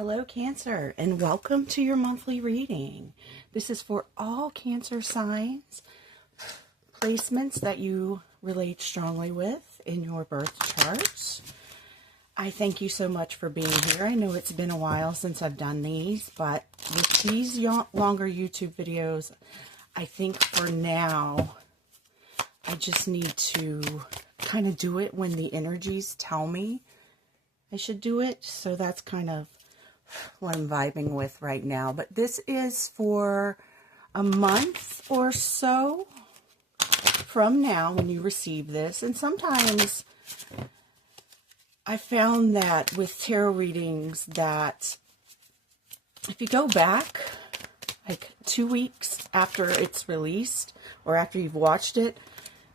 Hello, Cancer, and welcome to your monthly reading. This is for all Cancer signs, placements that you relate strongly with in your birth charts. I thank you so much for being here. I know it's been a while since I've done these, but with these longer YouTube videos, I think for now, I just need to kind of do it when the energies tell me I should do it. So that's kind of what I'm vibing with right now. But this is for a month or so from now when you receive this. And sometimes I found that with tarot readings that if you go back like 2 weeks after it's released or after you've watched it,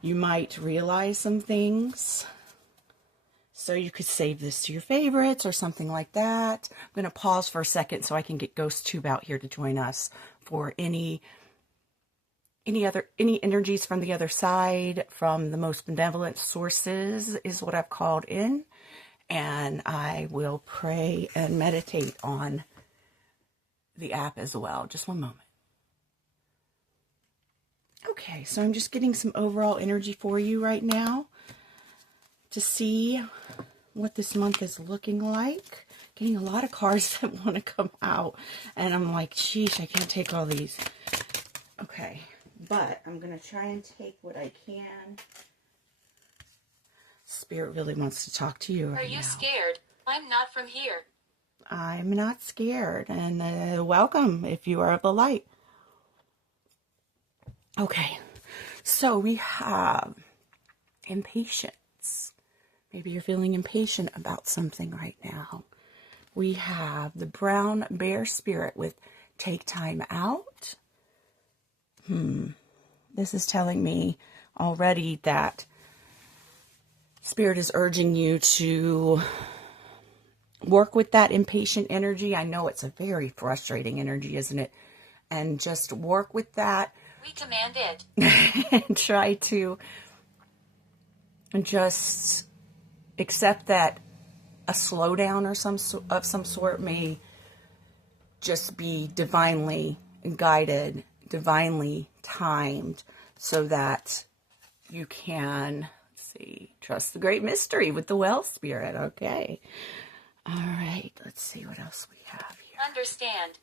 you might realize some things. So you could save this to your favorites or something like that. I'm going to pause for a second so I can get GhostTube out here to join us for any energies from the other side, from the most benevolent sources is what I've called in. And I will pray and meditate on the app as well. Just one moment. Okay, so I'm just getting some overall energy for you right now to see what this month is looking like. Getting a lot of cards that want to come out. And I'm like, sheesh, I can't take all these. Okay, but I'm going to try and take what I can. Spirit really wants to talk to you right now. Are you scared? I'm not from here. I'm not scared. And welcome if you are of the light. Okay, so we have impatience. Maybe you're feeling impatient about something right now. We have the brown bear spirit with take time out. This is telling me already that Spirit is urging you to work with that impatient energy. I know it's a very frustrating energy, isn't it? And just work with that. We command it. And try to just accept that a slowdown or some sort may just be divinely guided, divinely timed, so that you can, trust the great mystery with the well spirit. Okay. All right. Let's see what else we have here. Understand.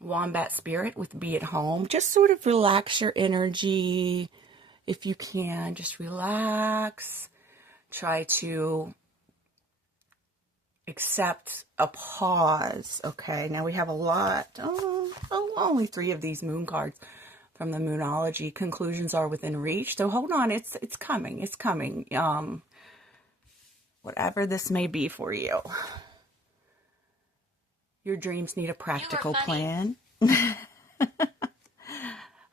Wombat spirit with be at home. Just sort of relax your energy. If you can, just relax. Try to accept a pause. Okay, now we have a lot. Only 3 of these moon cards from the Moonology. Conclusions are within reach. So hold on, it's coming. It's coming. Whatever this may be for you. Your dreams need a practical plan. I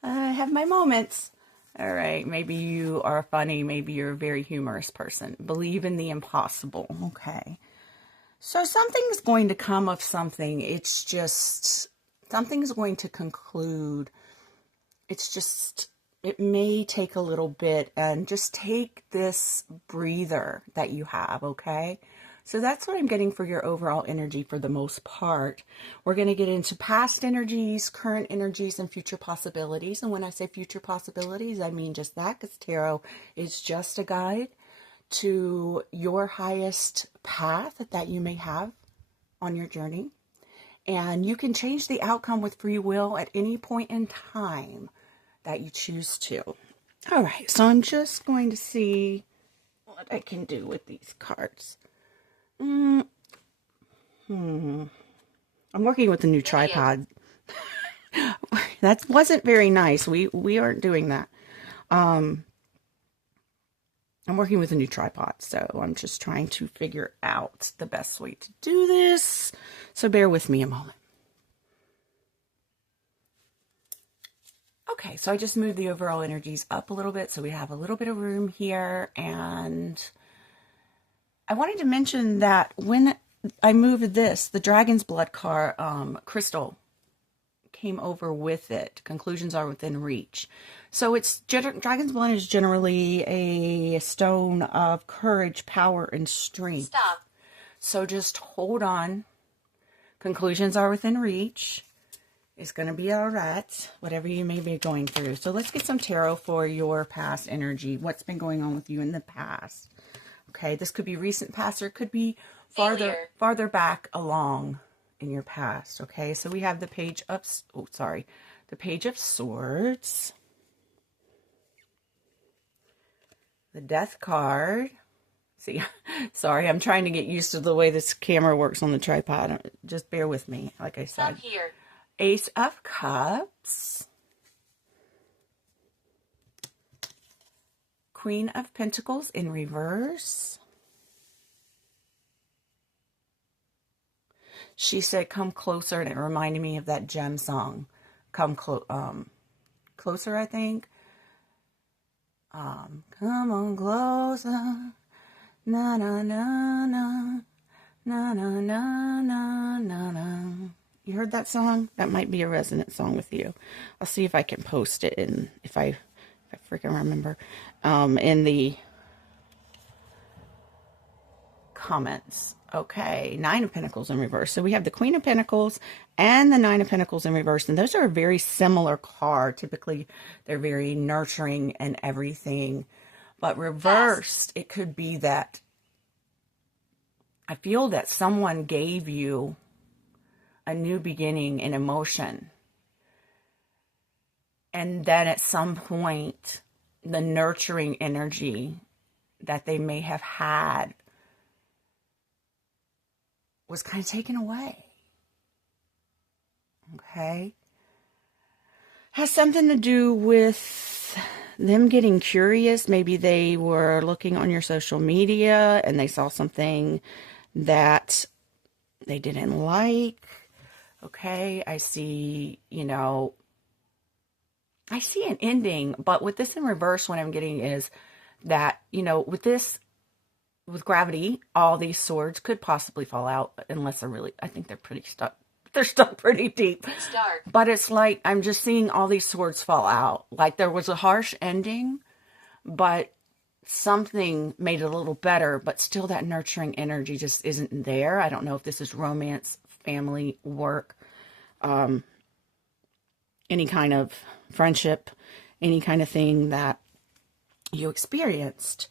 have my moments. All right, maybe you are funny. Maybe you're a very humorous person. Believe in the impossible. Okay. So something's going to come of something. It's just, something's going to conclude. It's just, it may take a little bit, and just take this breather that you have, okay? So that's what I'm getting for your overall energy for the most part. We're going to get into past energies, current energies, and future possibilities. And when I say future possibilities, I mean just that, because tarot is just a guide to your highest path that you may have on your journey. And you can change the outcome with free will at any point in time that you choose to. All right, so I'm just going to see what I can do with these cards. I'm working with a new tripod. That wasn't very nice. We aren't doing that. I'm working with a new tripod, so I'm just trying to figure out the best way to do this. So bear with me a moment. Okay, so I just moved the overall energies up a little bit, so we have a little bit of room here. And I wanted to mention that when I moved this, the Dragon's Blood card crystal came over with it. Conclusions are within reach. So it's Dragon's Blood is generally a stone of courage, power, and strength. Stop. So just hold on. Conclusions are within reach. It's going to be all right, whatever you may be going through. So let's get some tarot for your past energy. What's been going on with you in the past? Okay, this could be recent past, or it could be farther back along in your past. Okay, so we have the Page of, the Page of Swords, the Death card. See, sorry, I'm trying to get used to the way this camera works on the tripod. Just bear with me, like I said. Come here. Ace of Cups, Queen of Pentacles in reverse. She said, come closer, and it reminded me of that Gem song, Come Closer, I think. Come on closer, na na na na, na na na na na na. You heard that song? That might be a resonant song with you. I'll see if I can post it in, if I freaking remember, in the comments. Okay, Nine of Pentacles in reverse. So we have the Queen of Pentacles and the Nine of Pentacles in reverse, and those are a very similar card. Typically, they're very nurturing and everything, but reversed, it could be that I feel that someone gave you a new beginning in emotion, and then at some point, the nurturing energy that they may have had was kind of taken away. Okay? Has something to do with them getting curious. Maybe they were looking on your social media and they saw something that they didn't like. Okay, I see, I see an ending, but with this in reverse, what I'm getting is that, with gravity, all these swords could possibly fall out unless I think they're pretty stuck. They're stuck pretty deep. It's dark. But it's like, I'm just seeing all these swords fall out. Like there was a harsh ending, but something made it a little better, but still that nurturing energy just isn't there. I don't know if this is romance, family, work, any kind of friendship, any kind of thing that you experienced.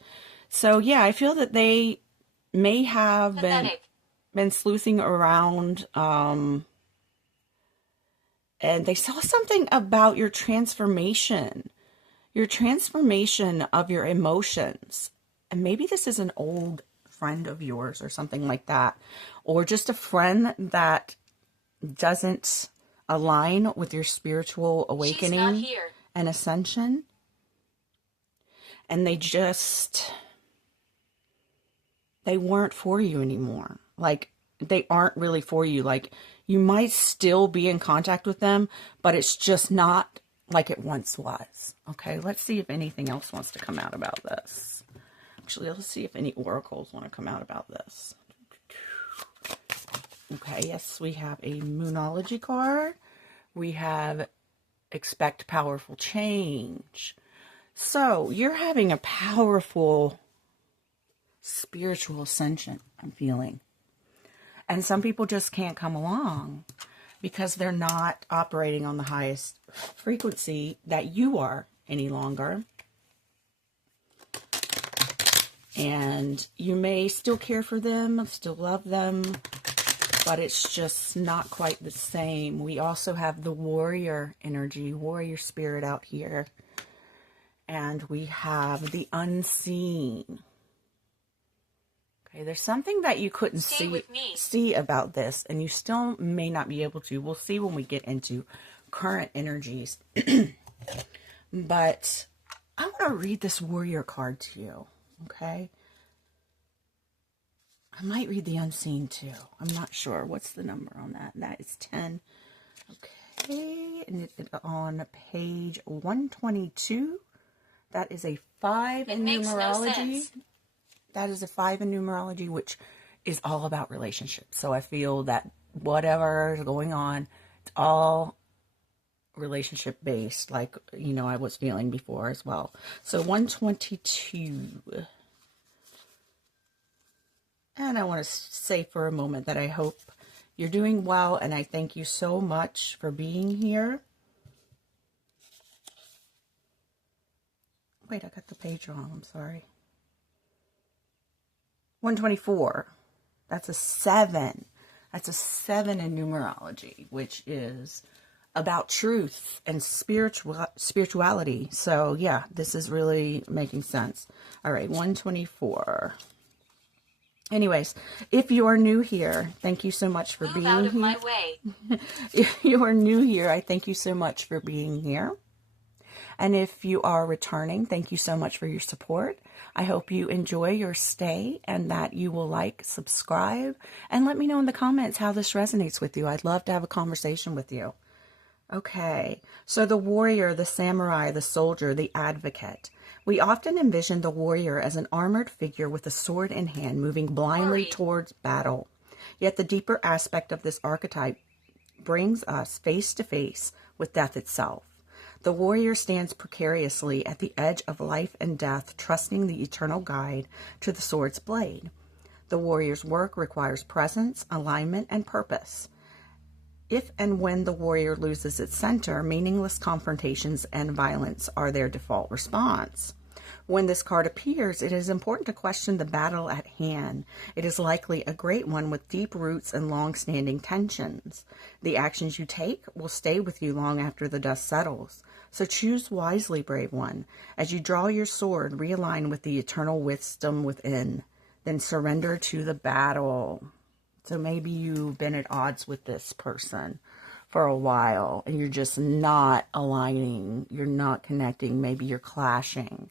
So yeah, I feel that they may have been sleuthing around, and they saw something about your transformation of your emotions. And maybe this is an old friend of yours or something like that, or just a friend that doesn't align with your spiritual awakening and ascension. And they weren't for you anymore. Like, they aren't really for you. Like, you might still be in contact with them, but it's just not like it once was. Okay, let's see if anything else wants to come out about this. Actually, let's see if any oracles want to come out about this. Okay, yes, we have a Moonology card. We have Expect Powerful Change. So, you're having a powerful spiritual ascension, I'm feeling. And some people just can't come along because they're not operating on the highest frequency that you are any longer. And you may still care for them, still love them, but it's just not quite the same. We also have the warrior energy, warrior spirit out here. And we have the unseen. Okay, there's something that you couldn't see about this, and you still may not be able to. We'll see when we get into current energies. But I want to read this warrior card to you, okay? I might read the unseen too. I'm not sure. What's the number on that? That is 10. Okay, and it's on page 122. That is a 5 in numerology. That is a 5 in numerology, which is all about relationships. So I feel that whatever is going on, it's all relationship based, like, I was feeling before as well. So 122. And I want to say for a moment that I hope You're doing well, and I thank you so much for being here. Wait, I got the page wrong. I'm sorry. 124. That's a 7. That's a 7 in numerology, which is about truth and spirituality. So yeah, this is really making sense. All right, 124. Anyways, if you are new here, thank you so much for being here. Move out of my way. If you are new here, I thank you so much for being here. And if you are returning, thank you so much for your support. I hope you enjoy your stay and that you will like, subscribe, and let me know in the comments how this resonates with you. I'd love to have a conversation with you. Okay, so the warrior, the samurai, the soldier, the advocate. We often envision the warrior as an armored figure with a sword in hand moving blindly towards battle. Yet the deeper aspect of this archetype brings us face to face with death itself. The warrior stands precariously at the edge of life and death, trusting the eternal guide to the sword's blade. The warrior's work requires presence, alignment, and purpose. If and when the warrior loses its center, meaningless confrontations and violence are their default response. When this card appears, it is important to question the battle at hand. It is likely a great one with deep roots and long-standing tensions. The actions you take will stay with you long after the dust settles. So choose wisely, brave one. As you draw your sword, realign with the eternal wisdom within. Then surrender to the battle. So maybe you've been at odds with this person for a while and you're just not aligning. You're not connecting. Maybe you're clashing.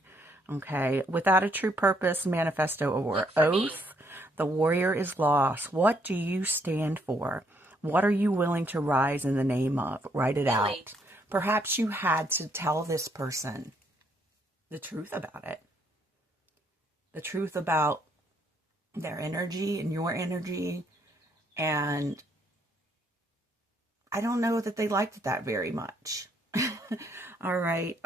Okay, without a true purpose, manifesto, or oath, the warrior is lost. What do you stand for? What are you willing to rise in the name of? Write it out. Perhaps you had to tell this person the truth about it. The truth about their energy and your energy. And I don't know that they liked that very much. All right.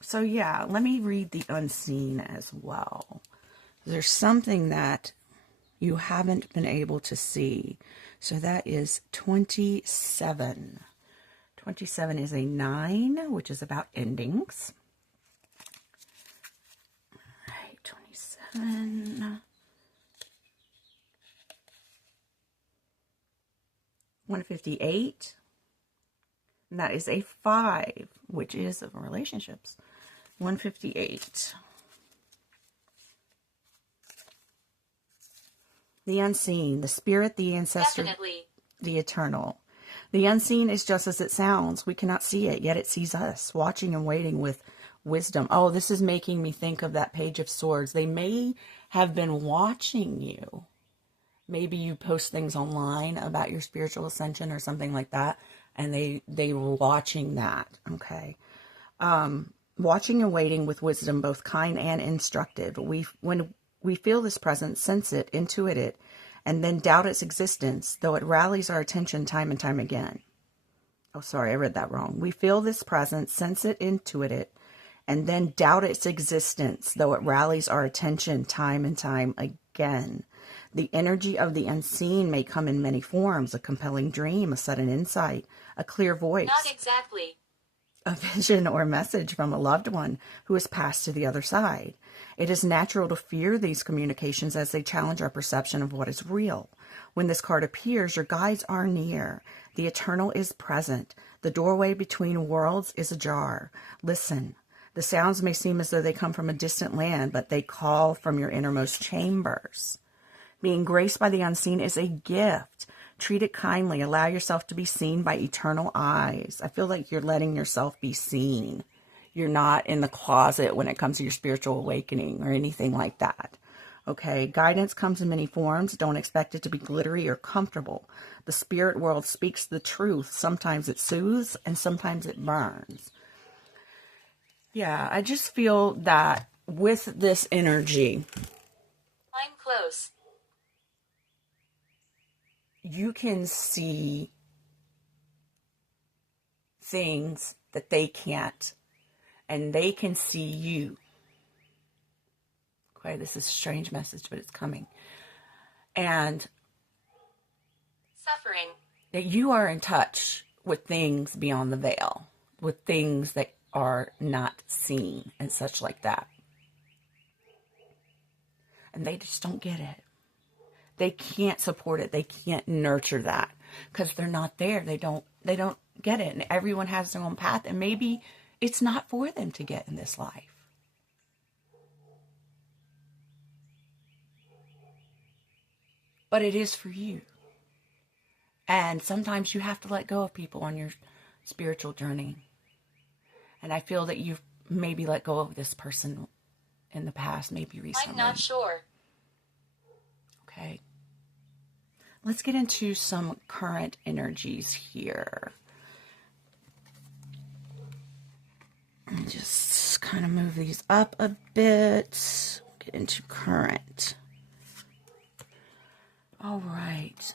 So yeah, let me read the unseen as well. There's something that you haven't been able to see. So that is 27. 27 is a 9, which is about endings. All right, 27. 158. And that is a 5, which is of relationships. 158. The unseen, the spirit, the ancestor, Definitely. the eternal. The unseen is just as it sounds. We cannot see it, yet it sees us, watching and waiting with wisdom. Oh, this is making me think of that Page of Swords. They may have been watching you. Maybe you post things online about your spiritual ascension or something like that, and they were watching that. Okay. Watching and waiting with wisdom, both kind and instructive. When we feel this presence, sense it, intuit it, and then doubt its existence, though it rallies our attention time and time again. Oh, sorry, I read that wrong. We feel this presence, sense it, intuit it, and then doubt its existence, though it rallies our attention time and time again. The energy of the unseen may come in many forms: a compelling dream, a sudden insight, a clear voice. Not exactly. A vision or message from a loved one who has passed to the other side. It is natural to fear these communications as they challenge our perception of what is real. When this card appears, your guides are near. The eternal is present. The doorway between worlds is ajar. Listen. The sounds may seem as though they come from a distant land, but they call from your innermost chambers. Being graced by the unseen is a gift. Treat it kindly. Allow yourself to be seen by eternal eyes. I feel like you're letting yourself be seen. You're not in the closet when it comes to your spiritual awakening or anything like that. Okay, guidance comes in many forms. Don't expect it to be glittery or comfortable. The spirit world speaks the truth. Sometimes it soothes and sometimes it burns. Yeah, I just feel that with this energy, I'm close. you can see things that they can't, and they can see you. Okay, this is a strange message, but it's coming. and Suffering. that you are in touch with things beyond the veil, with things that are not seen and such like that. And they just don't get it. They can't support it. They can't nurture that because they're not there. They don't get it. And everyone has their own path, and maybe it's not for them to get in this life. But it is for you. And sometimes you have to let go of people on your spiritual journey. And I feel that you've maybe let go of this person in the past, maybe recently. I'm not sure. Okay. Let's get into some current energies here. Let me just kind of move these up a bit. Get into current. All right.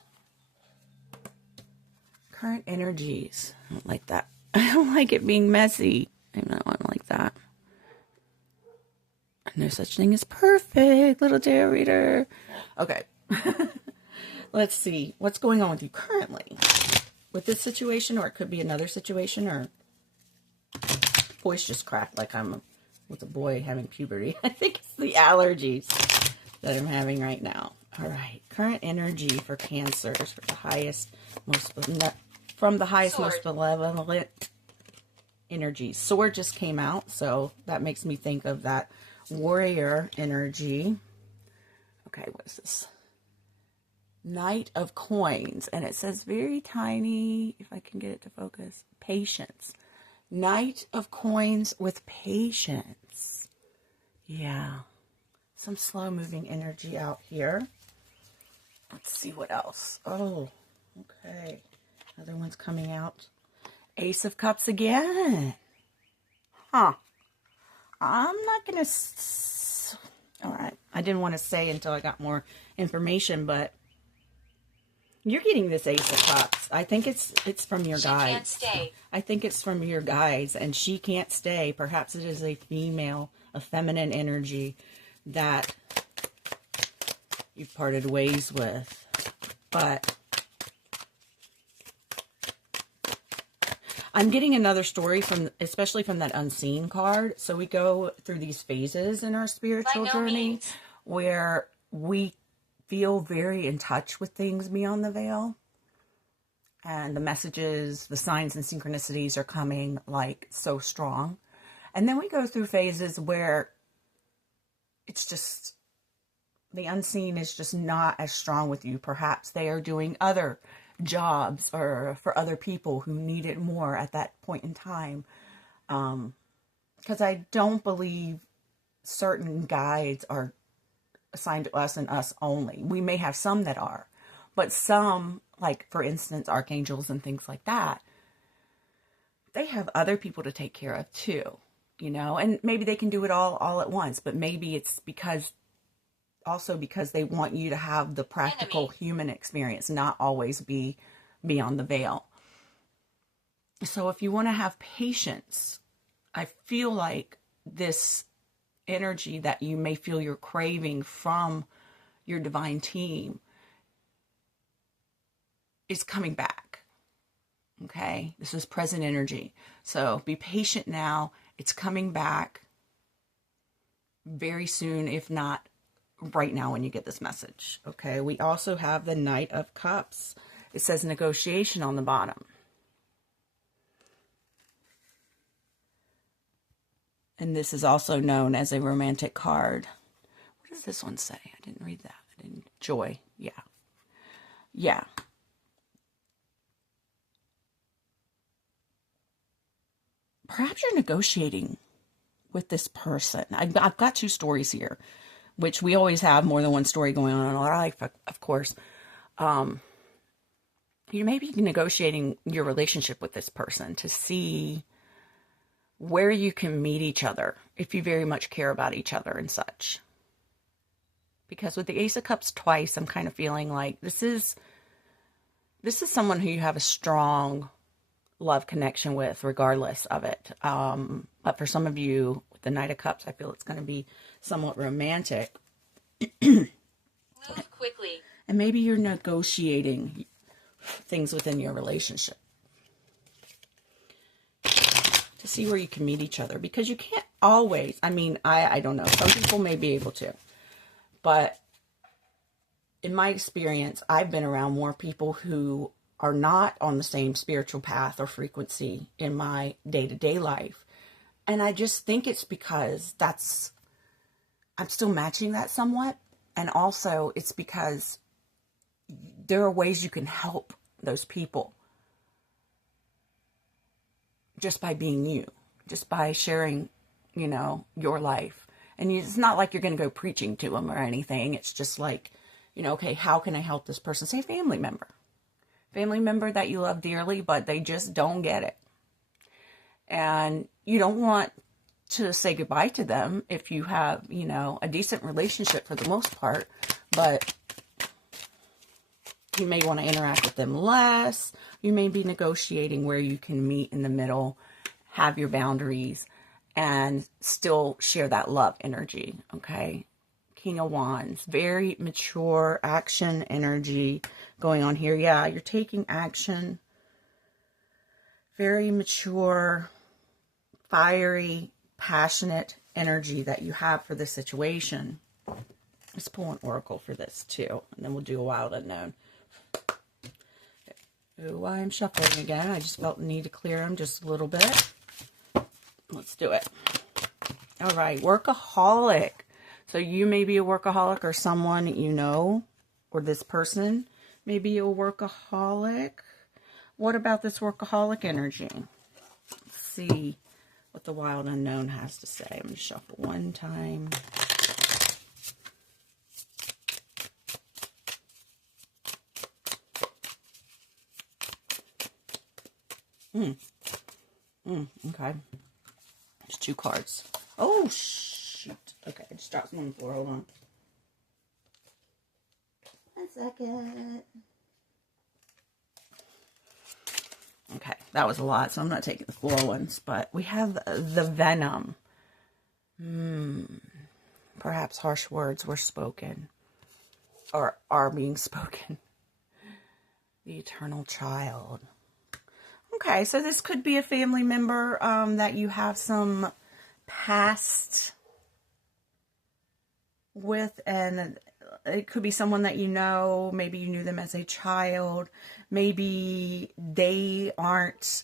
Current energies. I don't like that. I don't like it being messy. I don't like that. No such thing as perfect, little tarot reader. Okay. Let's see. What's going on with you currently? With this situation, or it could be another situation, or voice just cracked like I'm with a boy having puberty. I think it's the allergies that I'm having right now. All right. Current energy for Cancers for the highest, most benevolent energies. Sword just came out, so that makes me think of that warrior energy. Okay, what is this? Knight of Coins, and it says very tiny, if I can get it to focus, patience. Knight of Coins with patience. Yeah. Some slow moving energy out here. Let's see what else. Oh, okay. Another one's coming out. Ace of Cups again. Huh. I'm not going to... All right. I didn't want to say until I got more information, but you're getting this Ace of Cups. I think it's from your guides. She can't stay. I think it's from your guides, and she can't stay. Perhaps it is a female, a feminine energy that you've parted ways with. But I'm getting another story especially from that unseen card. So we go through these phases in our spiritual journey where we feel very in touch with things beyond the veil. And the messages, the signs and synchronicities are coming like so strong. And then we go through phases where it's just, the unseen is just not as strong with you. Perhaps they are doing other jobs or for other people who need it more at that point in time. Because I don't believe certain guides are assigned to us and us only. We may have some that are, but some, like for instance, archangels and things like that, they have other people to take care of too, you know, and maybe they can do it all at once, but maybe it's because they want you to have the practical human experience, not always be beyond the veil. So if you want to have patience, I feel like this energy that you may feel you're craving from your divine team is coming back. Okay? This is present energy. So be patient now. It's coming back very soon, if not right now when you get this message. Okay? We also have the Knight of Cups. It says negotiation on the bottom. And this is also known as a romantic card. What does this one say? I didn't read that. Joy. Yeah. Yeah. Perhaps you're negotiating with this person. I've got two stories here, which we always have more than one story going on in our life, of course. You may be negotiating your relationship with this person to see where you can meet each other if you very much care about each other and such. Because with the Ace of Cups twice, I'm kind of feeling like this is someone who you have a strong love connection with, regardless of it. But for some of you, with the Knight of Cups, I feel it's going to be somewhat romantic. Move quickly. And maybe you're negotiating things within your relationship to see where you can meet each other, because you can't always, I don't know, some people may be able to, but in my experience, I've been around more people who are not on the same spiritual path or frequency in my day-to-day life. And I just think it's because I'm still matching that somewhat. And also it's because there are ways you can help those people just by being you, just by sharing, your life. And it's not like you're going to go preaching to them or anything. It's just like, okay, how can I help this person? Say family member that you love dearly, but they just don't get it. And you don't want to say goodbye to them if you have, a decent relationship for the most part, but you may want to interact with them less. You may be negotiating where you can meet in the middle, have your boundaries, and still share that love energy, okay? King of Wands, very mature action energy going on here. Yeah, you're taking action. Very mature, fiery, passionate energy that you have for this situation. Let's pull an oracle for this too, and then we'll do a wild unknown. Oh, I'm shuffling again. I just felt the need to clear them just a little bit. Let's do it. All right, workaholic. So you may be a workaholic, or someone or this person may be a workaholic. What about this workaholic energy? Let's see what the wild unknown has to say. I'm going to shuffle one time. Okay. There's 2 cards. Oh, shoot. Okay, I just dropped some on the floor. Hold on. 1 second. Okay, that was a lot, so I'm not taking the floor ones, but we have the venom. Perhaps harsh words were spoken, or are being spoken. The eternal child. Okay, so this could be a family member that you have some past with, and it could be someone that maybe you knew them as a child. Maybe they aren't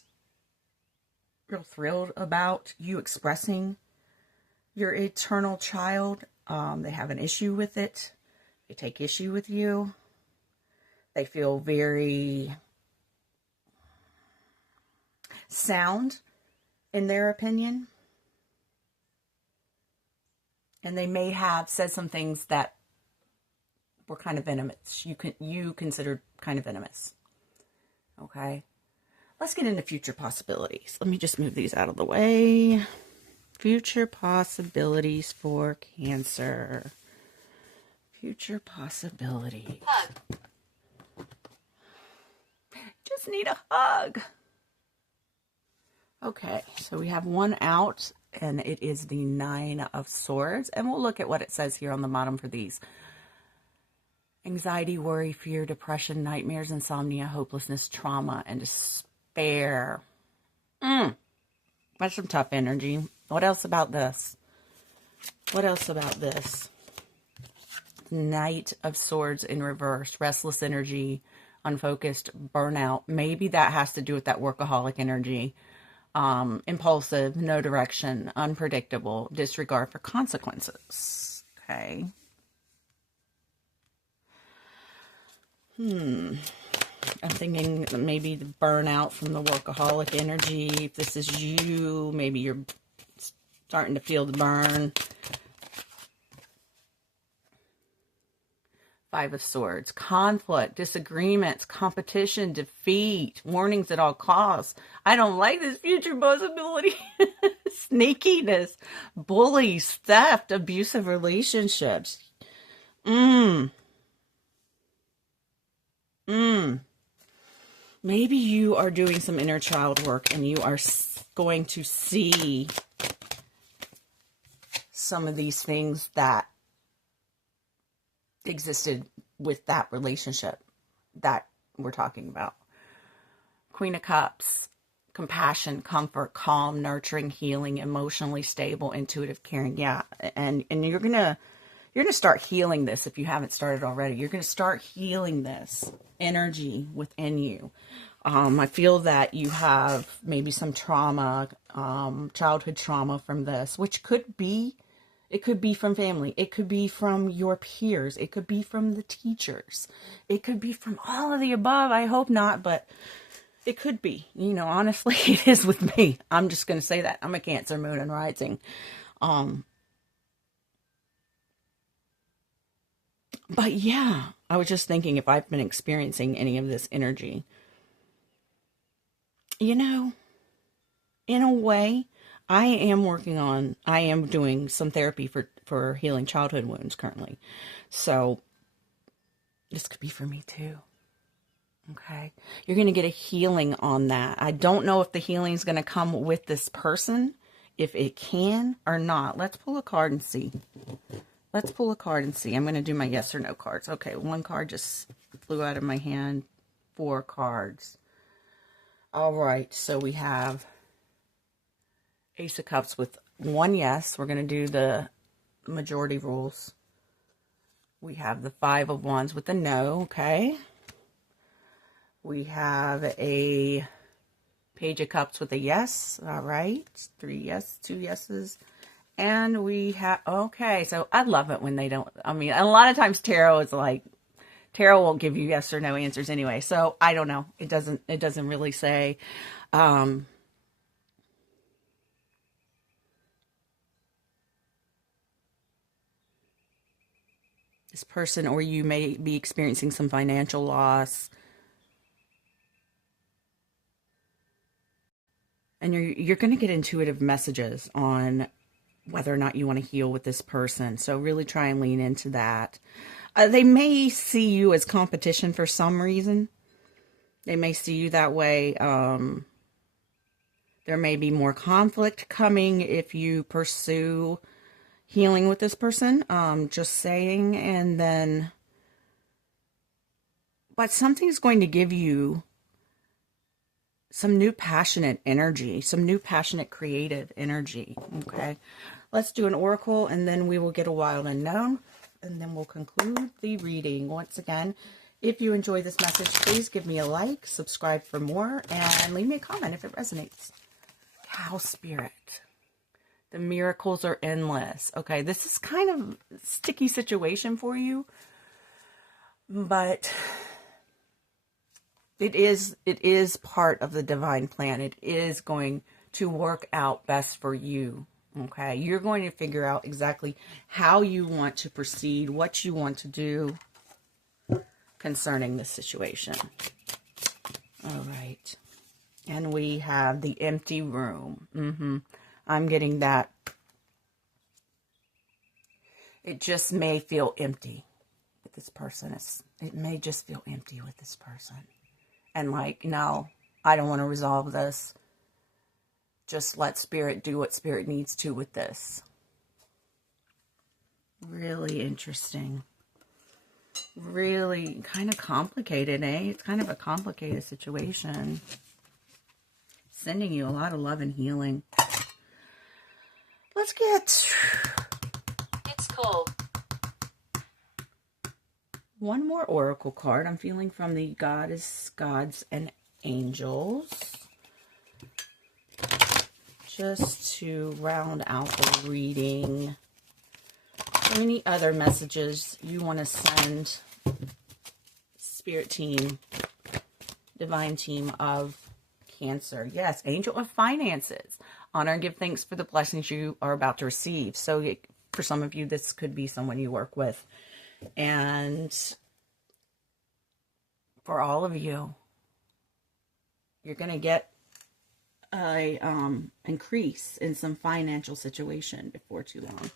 real thrilled about you expressing your eternal child. They have an issue with it. They take issue with you. They feel very sound in their opinion. And they may have said some things that were kind of venomous. You considered kind of venomous. Okay. Let's get into future possibilities. Let me just move these out of the way. Future possibilities for Cancer. Future possibilities. Hug. Just need a hug. Okay, so we have one out, and it is the 9 of Swords. And we'll look at what it says here on the bottom for these. Anxiety, worry, fear, depression, nightmares, insomnia, hopelessness, trauma, and despair. That's some tough energy. What else about this? What else about this? Knight of Swords in reverse. Restless energy, unfocused, burnout. Maybe that has to do with that workaholic energy. Impulsive, no direction, unpredictable, disregard for consequences. Okay. I'm thinking maybe the burnout from the workaholic energy. If this is you, maybe you're starting to feel the burn. 5 of Swords. Conflict, disagreements, competition, defeat, warnings at all costs. I don't like this future possibility. Sneakiness, bullies, theft, abusive relationships. Maybe you are doing some inner child work and you are going to see some of these things that existed with that relationship that we're talking about. Queen of Cups, compassion, comfort, calm, nurturing, healing, emotionally stable, intuitive, caring. Yeah, and you're gonna start healing this if you haven't started already. You're gonna start healing this energy within you. I feel that you have maybe some trauma, childhood trauma from this, which could be, it could be from family. It could be from your peers. It could be from the teachers. It could be from all of the above. I hope not, but it could be. You know, honestly, it is with me. I'm just going to say that. I'm a Cancer moon and rising. But yeah, I was just thinking if I've been experiencing any of this energy. You know, in a way, I am doing some therapy for healing childhood wounds currently. So this could be for me too. Okay. You're going to get a healing on that. I don't know if the healing is going to come with this person, if it can or not. Let's pull a card and see. Let's pull a card and see. I'm going to do my yes or no cards. Okay. One card just flew out of my hand. 4 cards. All right. So we have Ace of Cups with 1 yes. We're going to do the majority rules. We have the 5 of Wands with a no. Okay. We have a Page of Cups with a yes. All right. 3 yes, 2 yeses. And we have, okay. So I love it when they don't, I mean, a lot of times tarot is like, tarot won't give you yes or no answers anyway. So I don't know. It doesn't really say. This person or you may be experiencing some financial loss. And you're going to get intuitive messages on whether or not you want to heal with this person. So really try and lean into that. They may see you as competition for some reason. They may see you that way. There may be more conflict coming if you pursue healing with this person. Just saying. And then, but something's going to give you some new passionate energy, some new passionate creative energy. Okay. Let's do an oracle and then we will get a wild unknown and then we'll conclude the reading. Once again, if you enjoy this message, please give me a like, subscribe for more, and leave me a comment if it resonates. Cow spirit. The miracles are endless. Okay, this is kind of a sticky situation for you, but it is part of the divine plan. It is going to work out best for you. Okay, you're going to figure out exactly how you want to proceed, what you want to do concerning this situation. All right. And we have the empty room. I'm getting that. It just may feel empty with this person. It may just feel empty with this person. And like, no, I don't want to resolve this. Just let Spirit do what Spirit needs to with this. Really interesting. Really kind of complicated, eh? It's kind of a complicated situation. Sending you a lot of love and healing. Let's get... It's cold. one more oracle card. I'm feeling from the Goddess, Gods, and Angels. Just to round out the reading. Any other messages you want to send, Spirit team, Divine team of Cancer? Yes, Angel of Finances. Honor and give thanks for the blessings you are about to receive. So for some of you, this could be someone you work with. And for all of you, you're going to get a increase in some financial situation before too long.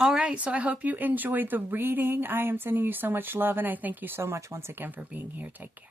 All right, so I hope you enjoyed the reading. I am sending you so much love, and I thank you so much once again for being here. Take care.